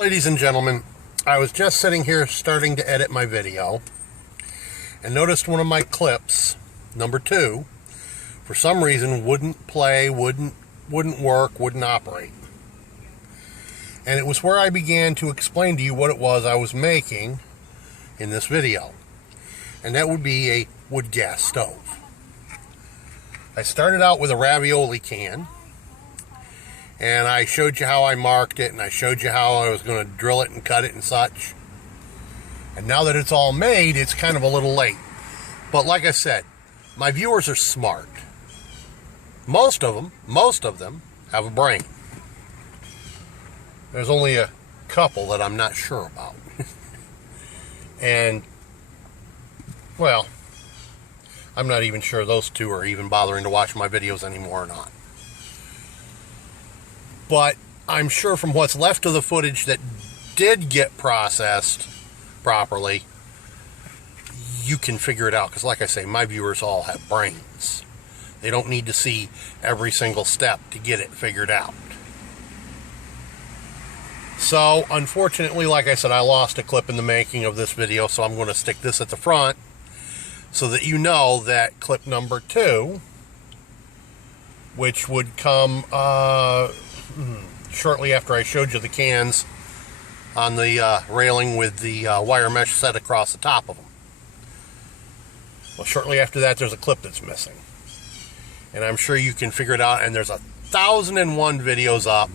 Ladies and gentlemen, I was just sitting here starting to edit my video and noticed one of my clips, number 2, for some reason wouldn't play, wouldn't work, wouldn't operate. And it was where I began to explain to you what it was I was making in this video. And that would be a wood gas stove. I started out with a ravioli can. And I showed you how I marked it, and I showed you how I was going to drill it and cut it and such. And now that it's all made, it's kind of a little late. But like I said, my viewers are smart. Most of them have a brain. There's only a couple that I'm not sure about. And, well, I'm not even sure those two are even bothering to watch my videos anymore or not. But I'm sure from what's left of the footage that did get processed properly, you can figure it out. Because like I say, my viewers all have brains. They don't need to see every single step to get it figured out. So, unfortunately, like I said, I lost a clip in the making of this video, so I'm going to stick this at the front so that you know that clip number 2, which would come shortly after I showed you the cans on the railing with the wire mesh set across the top of them. Well, shortly after that, there's a clip that's missing. And I'm sure you can figure it out, and there's 1,001 videos up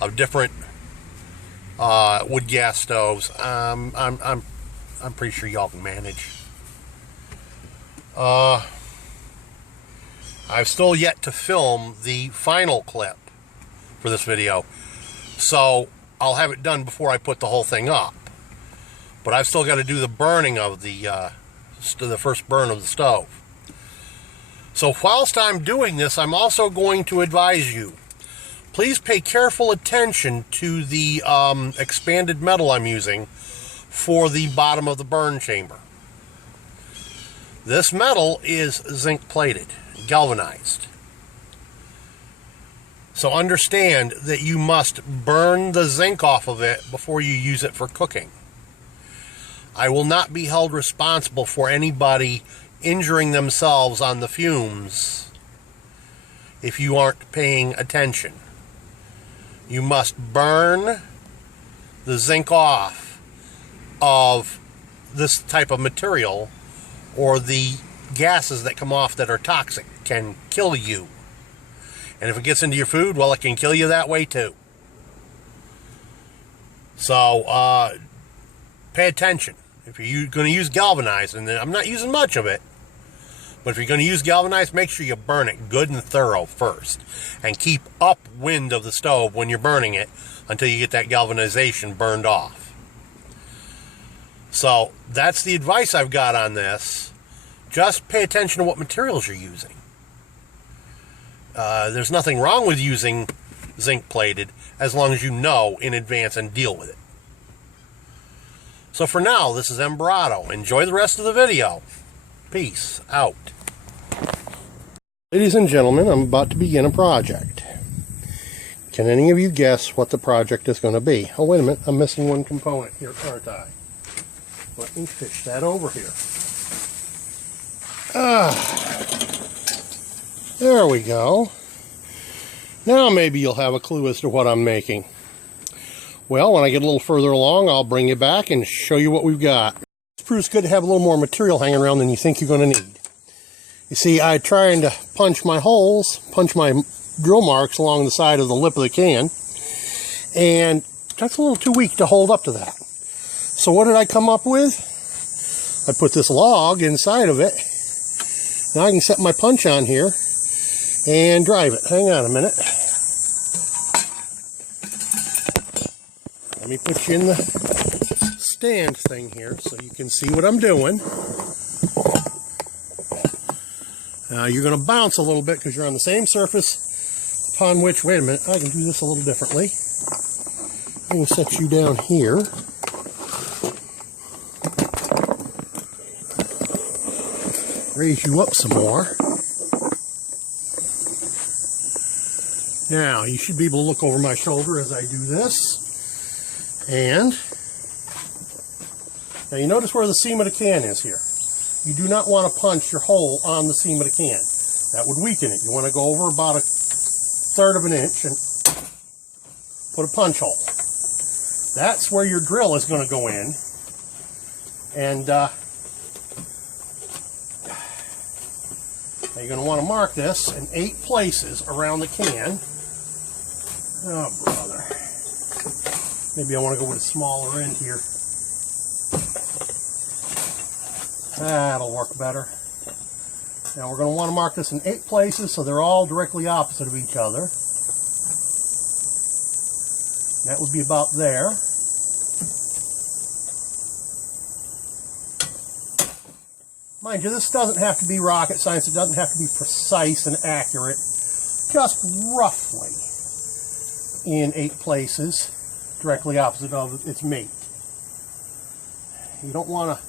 of different wood gas stoves. I'm pretty sure y'all can manage. I've still yet to film the final clip for this video, so I'll have it done before I put the whole thing up. But I've still got to do the burning of the first burn of the stove. So whilst I'm doing this, I'm also going to advise you, please pay careful attention to the expanded metal I'm using for the bottom of the burn chamber. This metal is zinc plated, galvanized. So understand that you must burn the zinc off of it before you use it for cooking. I will not be held responsible for anybody injuring themselves on the fumes if you aren't paying attention. You must burn the zinc off of this type of material, or the gases that come off that are toxic can kill you. And if it gets into your food, well, it can kill you that way too. So, pay attention. If you're going to use galvanized, and I'm not using much of it, but if you're going to use galvanized, make sure you burn it good and thorough first. And keep upwind of the stove when you're burning it until you get that galvanization burned off. So, that's the advice I've got on this. Just pay attention to what materials you're using. There's nothing wrong with using zinc plated as long as you know in advance and deal with it. So for now, this is Embrato. Enjoy the rest of the video. Peace out. Ladies and gentlemen, I'm about to begin a project. Can any of you guess what the project is going to be? Oh, wait a minute. I'm missing one component here, aren't I? Let me fish that over here. There we go. Now maybe you'll have a clue as to what I'm making. Well, when I get a little further along, I'll bring you back and show you what we've got. It proves good to have a little more material hanging around than you think you're going to need. You see, I'm trying to punch my drill marks along the side of the lip of the can, and that's a little too weak to hold up to that. So what did I come up with? I put this log inside of it. Now I can set my punch on here and drive it. Hang on a minute. Let me put you in the stand thing here so you can see what I'm doing. Now you're going to bounce a little bit because you're on the same surface upon which, wait a minute, I can do this a little differently. I can set you down here. Raise you up some more. Now, you should be able to look over my shoulder as I do this. And now you notice where the seam of the can is here. You do not want to punch your hole on the seam of the can. That would weaken it. You want to go over about 1/3 of an inch and put a punch hole. That's where your drill is going to go in. And now you're going to want to mark this in 8 places around the can. Oh, brother. Maybe I want to go with a smaller end here. That'll work better. Now we're going to want to mark this in 8 places so they're all directly opposite of each other. That would be about there. Mind you, this doesn't have to be rocket science. It doesn't have to be precise and accurate. Just roughly in 8 places, directly opposite of its mate. You don't want to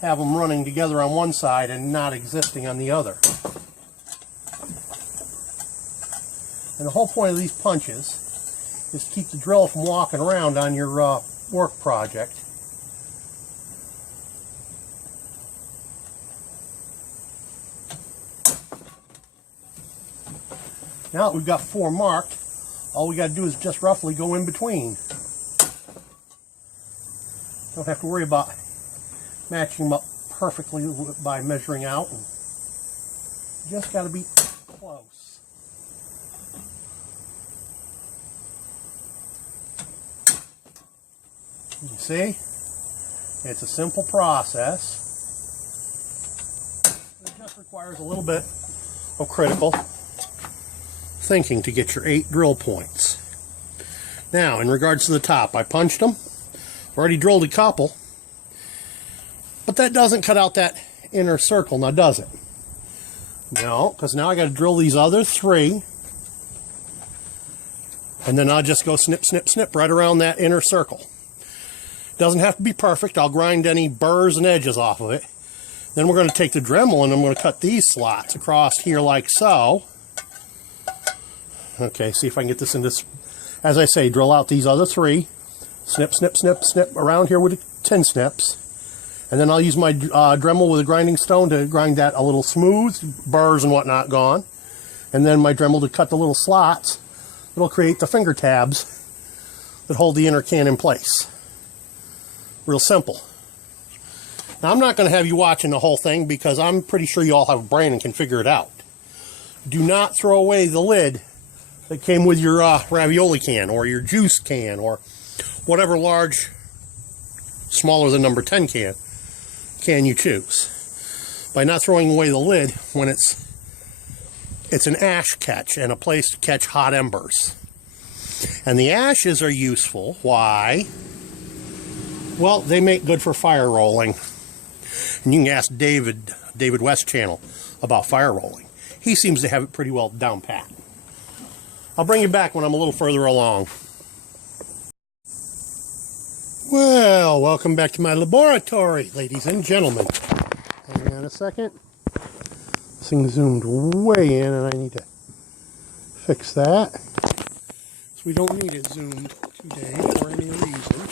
have them running together on one side and not existing on the other. And the whole point of these punches is to keep the drill from walking around on your work project. Now that we've got 4 marked, all we got to do is just roughly go in between. Don't have to worry about matching them up perfectly by measuring out. And you just got to be close. You see? It's a simple process. It just requires a little bit of critical thinking to get your 8 drill points. Now, in regards to the top, I punched them. Already drilled a couple. But that doesn't cut out that inner circle, now does it? No, because now I got to drill these other 3. And then I'll just go snip, snip, snip right around that inner circle. Doesn't have to be perfect. I'll grind any burrs and edges off of it. Then we're going to take the Dremel and I'm going to cut these slots across here like so. Okay, see if I can get this in this. As I say, drill out these other 3. Snip, snip, snip, snip around here with 10 snips. And then I'll use my Dremel with a grinding stone to grind that a little smooth, burrs and whatnot gone. And then my Dremel to cut the little slots that'll create the finger tabs that hold the inner can in place. Real simple. Now I'm not going to have you watching the whole thing because I'm pretty sure you all have a brain and can figure it out. Do not throw away the lid that came with your ravioli can or your juice can or whatever large, smaller than number 10 can you choose. By not throwing away the lid when it's an ash catch and a place to catch hot embers. And the ashes are useful. Why? Well, they make good for fire rolling. And you can ask David West channel about fire rolling. He seems to have it pretty well down pat. I'll bring you back when I'm a little further along. Well, welcome back to my laboratory, ladies and gentlemen. Hang on a second. This thing zoomed way in and I need to fix that. So we don't need it zoomed today for any reason.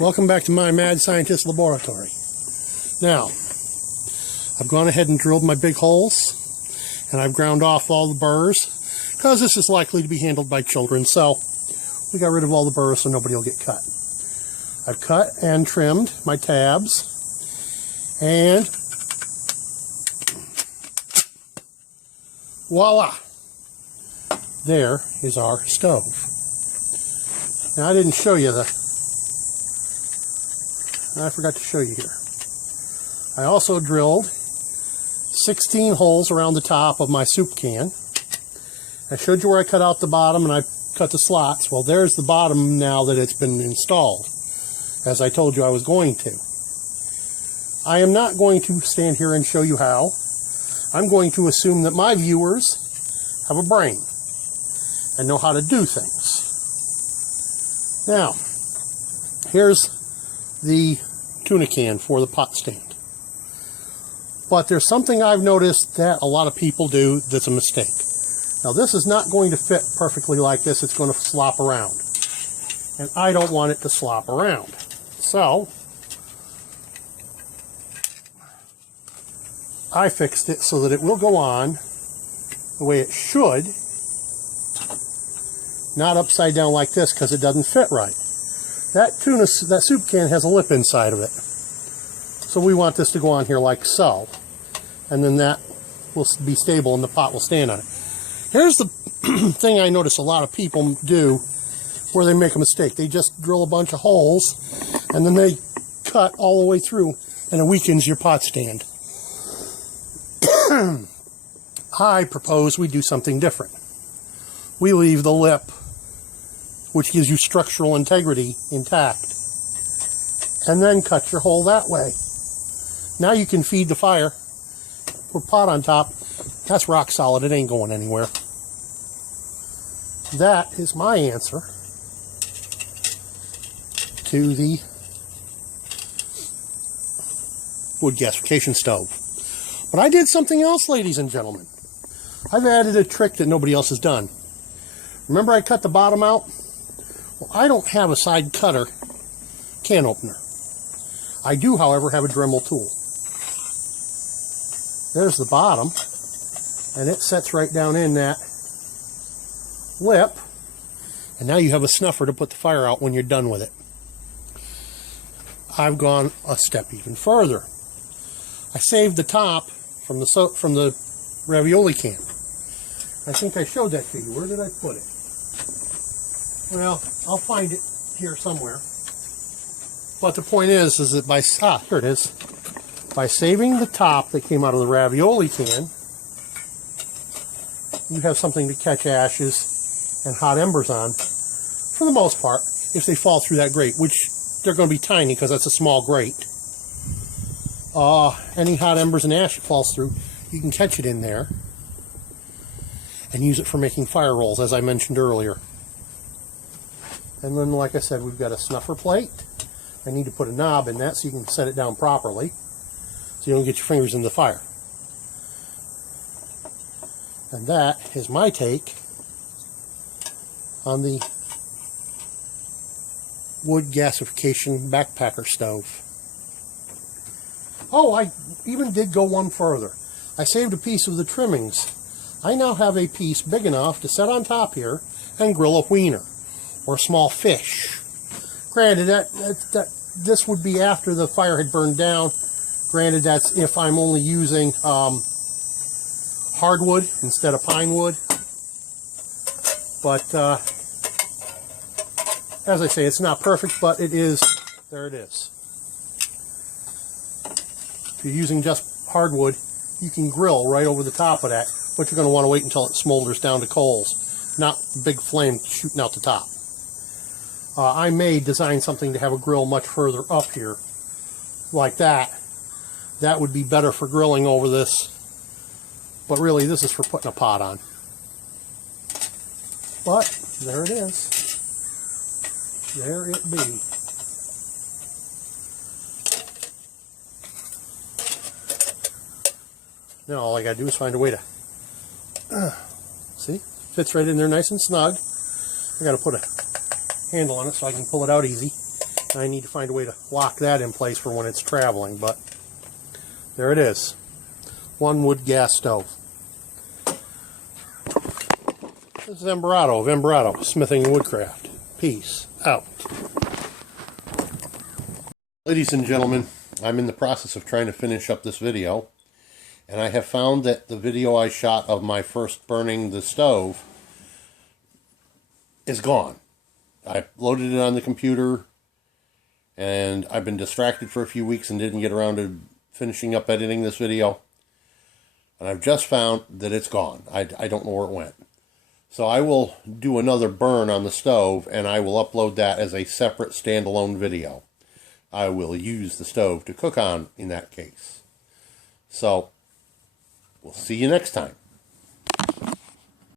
Welcome back to my Mad Scientist laboratory. Now, I've gone ahead and drilled my big holes and I've ground off all the burrs because this is likely to be handled by children, so we got rid of all the burrs so nobody will get cut. I've cut and trimmed my tabs and voila! There is our stove. Now I didn't show you I forgot to show you here. I also drilled 16 holes around the top of my soup can. I showed you where I cut out the bottom and I cut the slots. Well, there's the bottom now that it's been installed, as I told you I was going to. I am not going to stand here and show you how. I'm going to assume that my viewers have a brain and know how to do things. Now, here's the tuna can for the pot stand. But there's something I've noticed that a lot of people do that's a mistake. Now this is not going to fit perfectly like this. It's going to slop around. and I don't want it to slop around. So I fixed it so that it will go on the way it should, not upside down like this because it doesn't fit right. That soup can has a lip inside of it, so we want this to go on here like so, and then that will be stable and the pot will stand on it. Here's the thing I notice a lot of people do where they make a mistake. They just drill a bunch of holes and then they cut all the way through, and it weakens your pot stand. I propose we do something different. We leave the lip, which gives you structural integrity, intact, and then cut your hole that way. Now you can feed the fire. Put pot on top. That's rock solid. It ain't going anywhere. That is my answer to the wood gasification stove. But I did something else, ladies and gentlemen. I've added a trick that nobody else has done. Remember I cut the bottom out? Well, I don't have a side cutter can opener. I do, however, have a Dremel tool. There's the bottom, and it sets right down in that lip, and now you have a snuffer to put the fire out when you're done with it. I've gone a step even further. I saved the top from the ravioli can. I think I showed that to you. Where did I put it? Well, I'll find it here somewhere. But the point is that here it is. By saving the top that came out of the ravioli can, you have something to catch ashes and hot embers on, for the most part, if they fall through that grate, which they're going to be tiny because that's a small grate. Any hot embers and ash that falls through, you can catch it in there and use it for making fire rolls, as I mentioned earlier. And then, like I said, we've got a snuffer plate. I need to put a knob in that so you can set it down properly, so you don't get your fingers in the fire. And that is my take on the wood gasification backpacker stove. Oh, I even did go one further. I saved a piece of the trimmings. I now have a piece big enough to set on top here and grill a wiener or a small fish. Granted, this would be after the fire had burned down. Granted, that's if I'm only using hardwood instead of pine wood. But as I say, it's not perfect, but it is. There it is. If you're using just hardwood, you can grill right over the top of that, but you're going to want to wait until it smolders down to coals, not big flame shooting out the top. I may design something to have a grill much further up here, like that. That would be better for grilling over this, but really this is for putting a pot on. But there it is. There it be. Now all I gotta do is find a way to see, fits right in there nice and snug. I gotta put a handle on it so I can pull it out easy. I need to find a way to lock that in place for when it's traveling, but there it is. One wood gas stove. This is Emberato of Emberato Smithing and Woodcraft. Peace out. Ladies and gentlemen, I'm in the process of trying to finish up this video, and I have found that the video I shot of my first burning the stove is gone. I loaded it on the computer, and I've been distracted for a few weeks and didn't get around to finishing up editing this video. And I've just found that it's gone. I don't know where it went. So I will do another burn on the stove, and I will upload that as a separate standalone video. I will use the stove to cook on in that case. So, we'll see you next time.